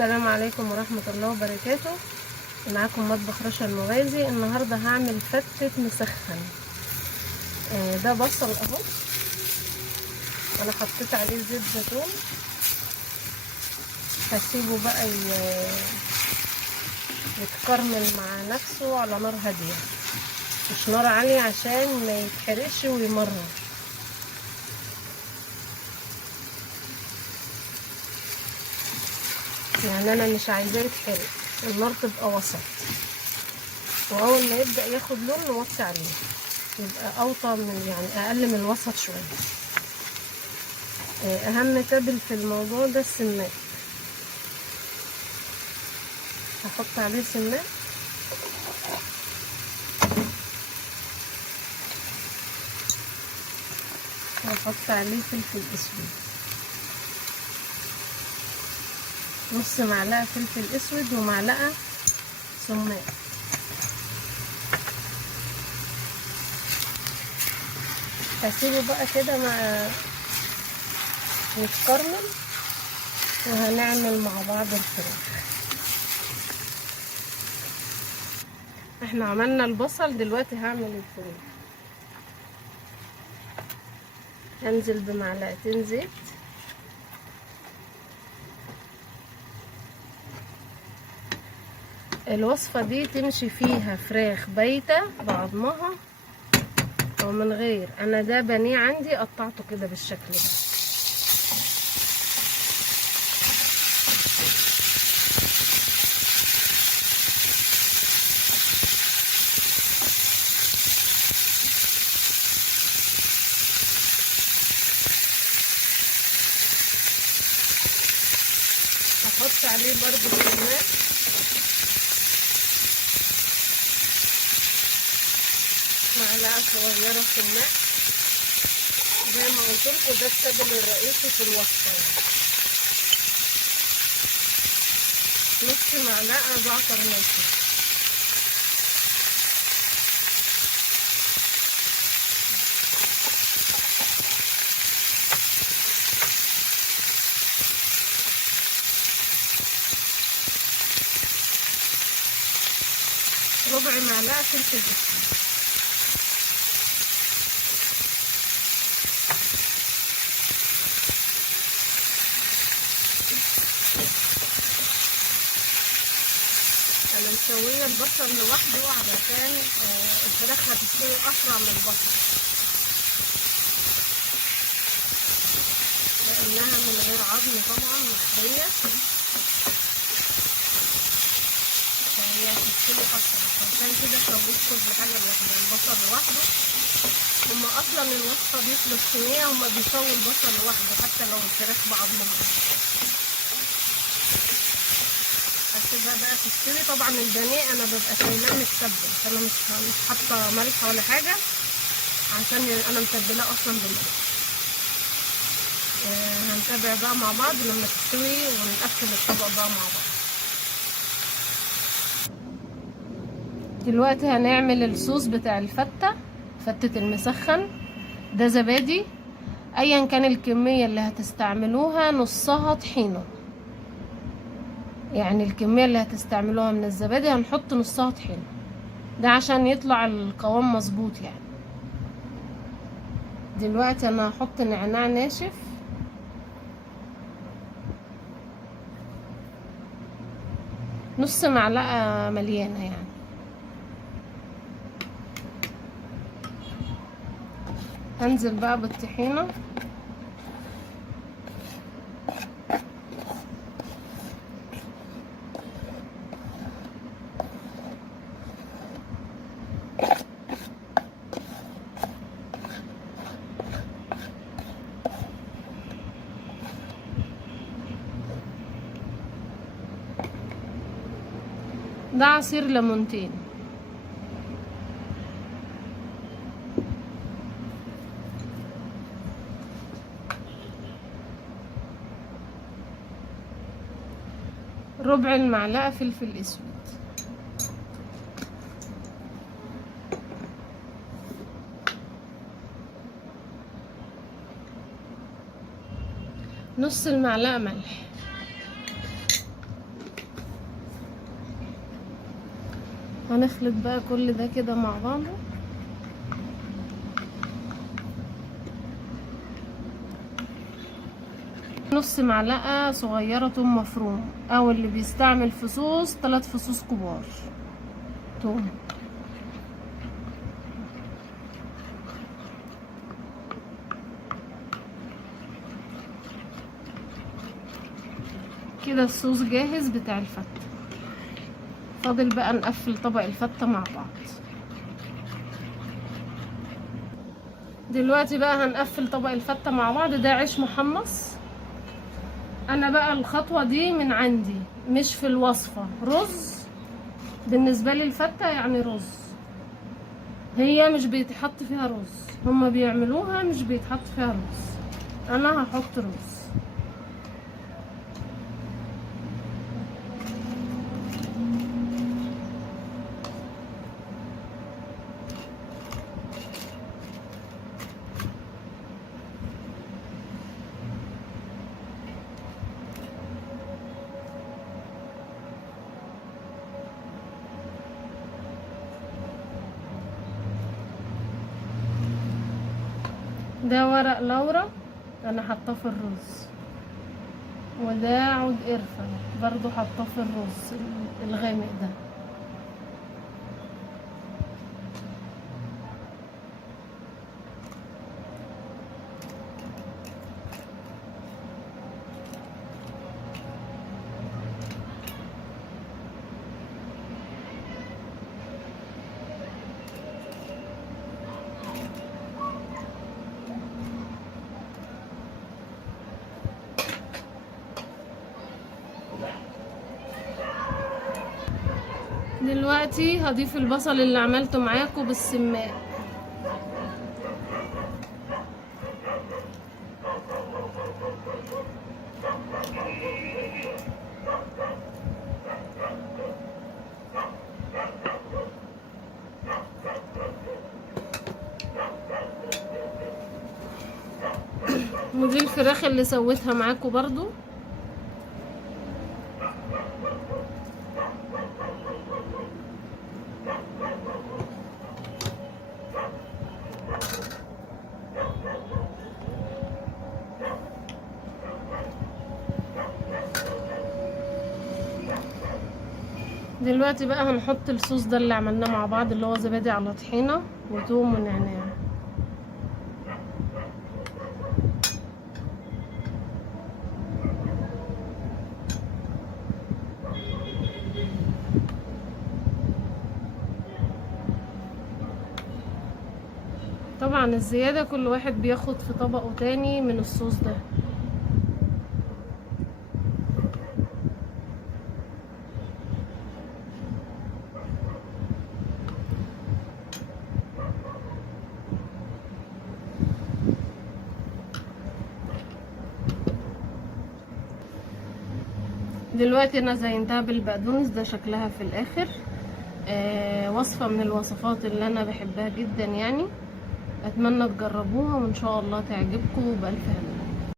السلام عليكم ورحمة الله وبركاته. معاكم مطبخ رشا المغازي. النهاردة هعمل فتة مسخن. ده بصل اهو، انا حطيت عليه زيت زيتون. هسيبه بقى يتكرمل مع نفسه على نار هادية، مش نار عالية عشان ما يتحرقش ويمرر. يعني انا مش عايزاه يتحرق، النار تبقى وسط، واول ما يبدأ ياخد لون نوطي عليه، يبقى اوطى من يعني اقل من الوسط شوية. اهم تابل في الموضوع ده السماق. هحط عليه سماق وهحط عليه فلفل اسود، نص معلقة فلفل اسود ومعلقة سماق. هسيبه بقى كده مع يتكرمل، وهنعمل مع بعض الفراخ. احنا عملنا البصل، دلوقتي هعمل الفراخ. هنزل بمعلقتين زيت، الوصفة دي تمشي فيها فراخ بايتة بعضمها او من غير. انا ده بانيه عندي قطعته كده بالشكل ده. هحط عليه برضو سماق، معلقة صغيرة سماق. زي ما قلت لكم ده التابل الرئيسي في الوصفة. يعني نص معلقة زعتر ناشف، ربع معلقة فلفل اسود، انا مسويه البصل لوحده علشان الفراخ هتستوي اسرع من البصل، لانها من غير عظم طبعا مخليه، فهي هتستوي اسرع. عشان كده سويت كل حاجه لوحدها، البصل لوحده. هما اصلا الوصفه دي فلسطينيه، هما بيسووا البصل لوحده حتى لو الفراخ بعضمها. هسيبها بقى تستوي. طبعا البانيه انا ببقى شايلاه متبل، فانا مش حاطه ملح ولا حاجه عشان انا متبلاه اصلا بالملح. هنتابع بقى مع بعض لما تستوي ونقفل الطبق بقى مع بعض. دلوقتي هنعمل الصوص بتاع فتة المسخن. ده زبادي، ايا كان الكميه اللي هتستعملوها نصها طحينه. يعني الكمية اللي هتستعملوها من الزبادي هنحط نصها طحينة، ده عشان يطلع القوام مظبوط يعني. دلوقتي انا هحط نعناع ناشف، نص معلقة مليانة يعني. هنزل بقى بالطحينة، ده عصير ليمونتين. ربع المعلقة فلفل اسود، نص المعلقة ملح، هنخلط بقى كل ده كده مع بعضه. نص معلقة صغيرة توم مفروم، او اللي بيستعمل فصوص 3 فصوص كبار توم. كده الصوص جاهز بتاع الفتة. فاضل بقى نقفل طبق الفتة مع بعض. دلوقتي بقى هنقفل طبق الفتة مع بعض. ده عيش محمص. انا بقى الخطوة دي من عندي مش في الوصفة. رز بالنسبة لي الفتة يعني رز، هي مش بيتحط فيها رز، هما بيعملوها مش بيتحط فيها رز، انا هحط رز. ده ورق لورا انا حاطاه في الرز، وده عود قرفة برضو حاطاه في الرز الغامق ده. دلوقتي هضيف البصل اللي عملته معاكم بالسماق. ودي الفراخ اللي سويتها معاكم برضو. دلوقتي بقى هنحط الصوص ده اللي عملناه مع بعض، اللي هو زبادي على طحينة وثوم ونعناع. طبعا الزيادة كل واحد بياخد في طبقه تاني من الصوص ده. دلوقتي انا زينتها بالبقدونس، ده شكلها في الاخر. وصفة من الوصفات اللي انا بحبها جدا يعني. اتمنى تجربوها وان شاء الله تعجبكم. بألف هنا.